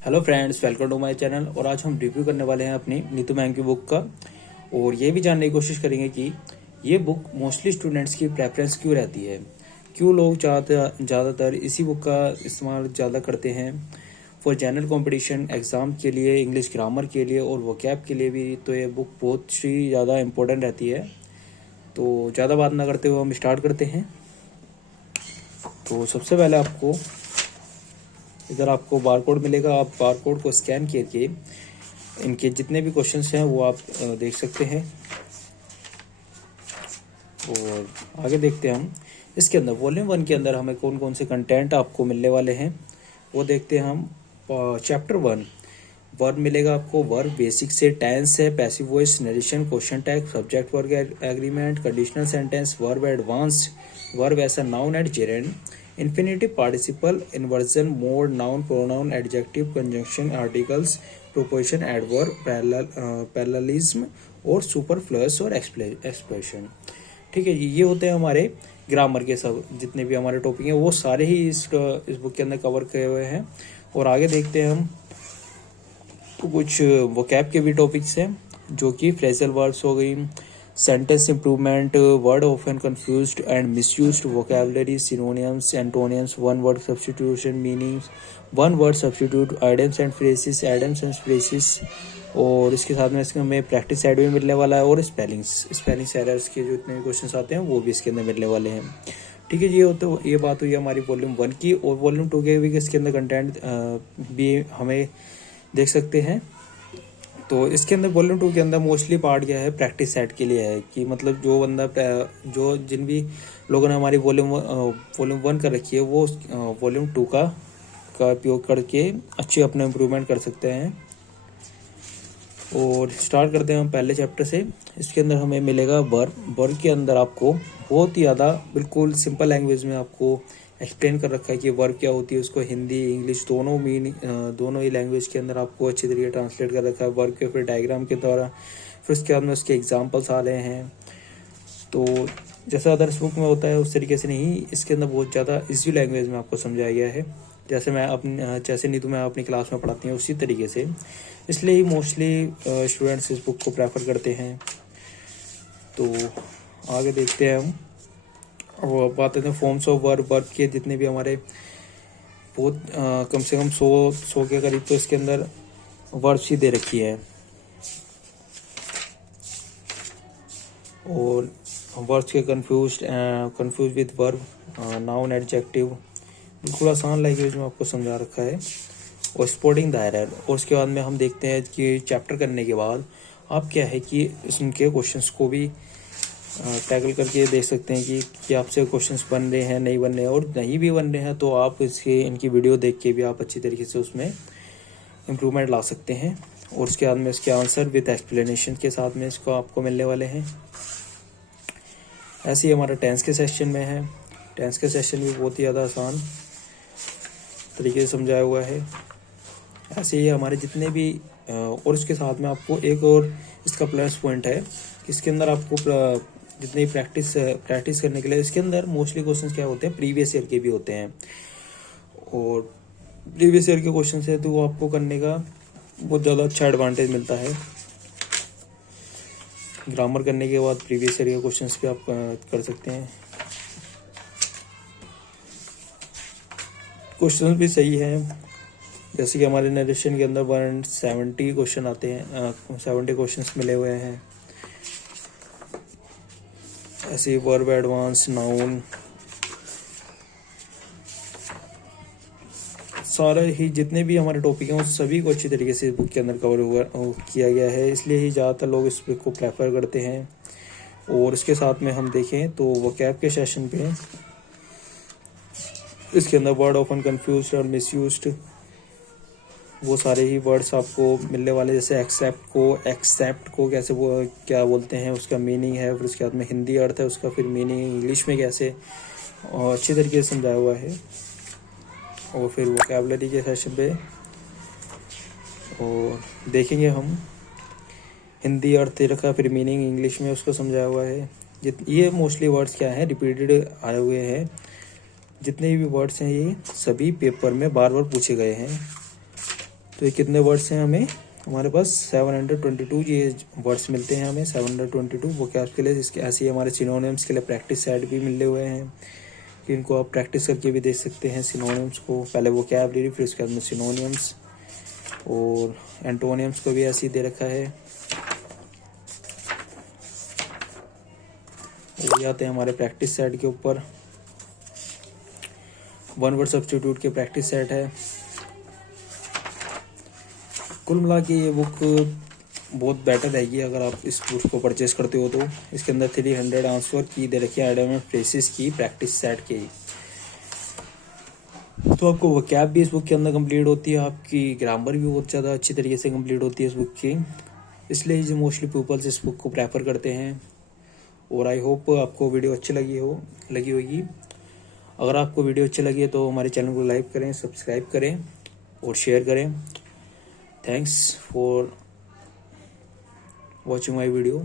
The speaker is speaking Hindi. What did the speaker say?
Hello friends, welcome to my channel. और आज हम रिव्यू करने वाले हैं अपनी नीतू मैम की बुक का। और ये भी जानने की कोशिश करेंगे कि ये बुक मोस्टली स्टूडेंट्स की प्रेफरेंस क्यों रहती है, क्यों लोग ज़्यादातर इसी बुक का इस्तेमाल ज़्यादा करते हैं फॉर जनरल कंपटीशन एग्ज़ाम के लिए, इंग्लिश ग्रामर के लिए और वोकैब के लिए भी। तो ये बुक बहुत ही ज़्यादा इम्पोर्टेंट रहती है। तो ज़्यादा बात ना करते हुए हम स्टार्ट करते हैं। तो सबसे पहले आपको इधर आपको बारकोड मिलेगा। आप बारकोड को स्कैन करके इनके जितने भी क्वेश्चंस हैं वो आप देख सकते हैं। और आगे देखते हैं हम इसके अंदर वॉल्यूम 1 के अंदर हमें कौन कौन से कंटेंट आपको मिलने वाले हैं वो देखते हैं हम। चैप्टर 1 वर्ब मिलेगा आपको। वर्ब बेसिक से टेंस है, passive voice, narration, question tag, subject verb agreement, conditional sentence, verb advanced, verb as a noun at gerund, infinitive participle, inversion, mode, noun, pronoun, adjective, conjunction, articles, preposition, adverb, parallelism और सुपरफ्लुअस और एक्सप्रेशन। ठीक है जी, ये होते हैं हमारे ग्रामर के सब जितने भी हमारे टॉपिक हैं वो सारे ही इस बुक के अंदर कवर किए हुए हैं। और आगे देखते हैं हम तो कुछ वोकैब के भी टॉपिक्स हैं जो कि फ्रेजल वर्ड्स हो गई, sentence improvement, word often confused and misused, vocabulary, synonyms, antonyms, one word substitution, meanings, one word substitute, idioms and phrases. और इसके साथ में इसमें हमें प्रैक्टिस साइड भी मिलने वाला है और स्पेलिंग्स एरर्स के जो इतने क्वेश्चन आते हैं वो भी इसके अंदर मिलने वाले हैं। ठीक है जी, ये बात हुई हमारी वॉल्यूम 1 की। और वॉल्यूम 2 के भी इसके अंदर कंटेंट भी हमें देख सकते हैं। तो इसके अंदर वॉल्यूम 2 के अंदर मोस्टली पार्ट क्या है, प्रैक्टिस सेट के लिए है कि मतलब जो जिन भी लोगों ने हमारी वॉल्यूम 1 कर रखी है वो वॉल्यूम 2 का उपयोग करके अच्छे अपने इम्प्रूवमेंट कर सकते हैं। और स्टार्ट करते हैं हम पहले चैप्टर से। इसके अंदर हमें मिलेगा वर्ब के अंदर आपको बहुत ही ज़्यादा बिल्कुल सिंपल लैंग्वेज में आपको एक्सप्लेन कर रखा है कि वर्ब क्या होती है। उसको हिंदी इंग्लिश दोनों ही लैंग्वेज के अंदर आपको अच्छी तरीके ट्रांसलेट कर रखा है वर्ब के, फिर डायग्राम के द्वारा, फिर उसके बाद में उसके एग्जाम्पल्स आ रहे हैं। तो जैसा अदर्स बुक में होता है उस तरीके से नहीं, इसके अंदर बहुत ज़्यादा इजी लैंग्वेज में आपको समझाया गया है, जैसे नीतू मैं अपनी क्लास में पढ़ाती हैं उसी तरीके से। इसलिए ही मोस्टली स्टूडेंट्स इस बुक को प्रेफर करते हैं। तो आगे देखते हैं हम। वो बात करते हैं फॉर्म्स ऑफ वर्ब के जितने भी हमारे बहुत कम से कम 100 के करीब तो इसके अंदर वर्ब्स ही दे रखी है। और वर्ब्स के confuse with verb, noun, adjective, बिल्कुल आसान लैंग्वेज में आपको समझा रखा है। और स्पॉटिंग द एरर। और उसके बाद में हम देखते हैं कि चैप्टर करने के बाद आप क्या है कि इनके क्वेश्चंस को भी टैकल करके देख सकते हैं कि आपसे क्वेश्चंस बन रहे हैं नहीं बन रहे हैं। और नहीं भी बन रहे हैं तो आप इनकी वीडियो देख के भी आप अच्छी तरीके से उसमें इम्प्रूवमेंट ला सकते हैं। और उसके बाद में इसके आंसर विद एक्सप्लेनेशन के साथ में इसको आपको मिलने वाले हैं। ऐसे ही हमारा टेंस के सेक्शन में है। टेंस के सेक्शन भी बहुत ही ज़्यादा आसान तरीके से समझाया हुआ है। ऐसे ही हमारे जितने भी और इसके साथ में आपको एक और इसका प्लस पॉइंट है कि इसके अंदर आपको जितनी प्रैक्टिस करने के लिए इसके अंदर मोस्टली क्वेश्चंस क्या होते हैं, प्रीवियस ईयर के भी होते हैं। और प्रीवियस ईयर के क्वेश्चन है तो वो आपको करने का बहुत ज़्यादा अच्छा एडवांटेज मिलता है। ग्रामर करने के बाद प्रीवियस ईयर के क्वेश्चंस भी आप कर सकते हैं। क्वेश्चन भी सही है, जैसे कि हमारे नरेशन के अंदर 170 क्वेश्चन आते हैं, 70 क्वेश्चंस मिले हुए हैं। ऐसे वर्ब, एडवांस, नाउन, सारे ही जितने भी हमारे टॉपिक हैं उस सभी को अच्छी तरीके से इस बुक के अंदर कवर किया गया है। इसलिए ही ज़्यादातर लोग इस बुक को प्रेफर करते हैं। और इसके साथ में हम देखें तो वोकैब के सेशन पे इसके अंदर वर्ड ऑफन कंफ्यूज्ड और मिसयूज्ड वो सारे ही वर्ड्स आपको मिलने वाले। जैसे एक्सेप्ट को कैसे क्या बोलते हैं, उसका मीनिंग है, फिर उसके बाद में हिंदी अर्थ है उसका, फिर मीनिंग इंग्लिश में कैसे, और अच्छी तरीके से समझाया हुआ है। और फिर वोकैबुलरी के सेशन पे और देखेंगे हम हिंदी अर्थ दे रखा, फिर मीनिंग इंग्लिश में उसको समझाया हुआ है। ये मोस्टली वर्ड्स क्या हैं, रिपीटेड आए हुए हैं। जितने भी वर्ड्स हैं ये सभी पेपर में बार बार पूछे गए हैं। तो ये कितने वर्ड्स हैं हमें, हमारे पास 722 ये वर्ड्स मिलते हैं हमें 722 वोकैब्स के लिए। इसके ऐसे ही हमारे सिनोनिम्स के लिए प्रैक्टिस सेट भी मिले हुए हैं कि इनको आप प्रैक्टिस करके भी देख सकते हैं सिनोनिम्स को। पहले वोकैबुलरी फिर उसके बाद में सिनोनिम्स, और एंटोनिम्स को भी ऐसे ही दे रखा है। और ये आते हैं हमारे प्रैक्टिस सेट के ऊपर, वन वर्ड सब्स्टिट्यूट के प्रैक्टिस सेट है। कुल मिला के ये बुक बहुत बेटर रहेगी अगर आप इस बुक को परचेज करते हो तो। इसके अंदर 300 आंसर की दे रखी है, आइडियम एंड फ्रेसेस की प्रैक्टिस सेट के। तो आपको वोकैब भी इस बुक के अंदर कंप्लीट होती है, आपकी ग्रामर भी बहुत ज़्यादा अच्छी तरीके से कंप्लीट होती है इस बुक की। इसलिए जो मोस्टली पीपल्स इस बुक को प्रेफर करते हैं। और आई होप आपको वीडियो अच्छी लगी होगी। अगर आपको वीडियो अच्छी लगी है तो हमारे चैनल को लाइक करें, सब्सक्राइब करें और शेयर करें। Thanks for watching my video.